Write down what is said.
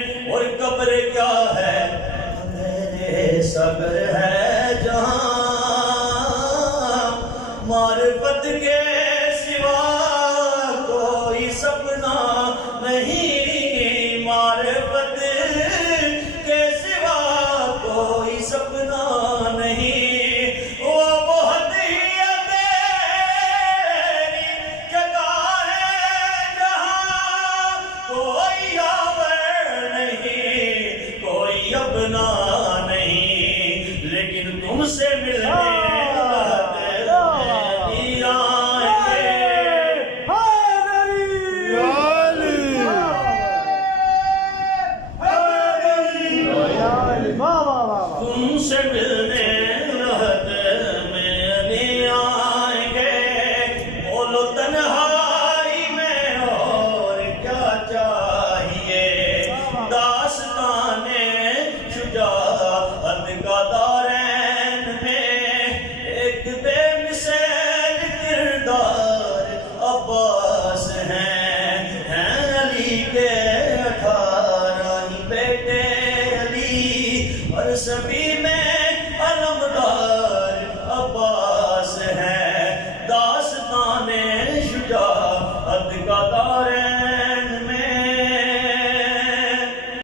اور قبر کیا ہے میرے صبر ہے جہاں معرفت کے سوا کوئی سپنا نہیں، معرفت کے سوا کوئی سپنا نہیں، وہ بہت ہی اندھیری جگہ ہے جہاں کوئی اپنا نہیں، لیکن تم سے ملنے تم سے ملنے لحد میں علی آئیں گے، بولو تنہائی میں اور کیا چاہیے، داستان شجاعت کا دارین میں ایک بے مثال کردار عباس ہیں علی کے 18 ہی بیٹے علی اور سبھی میں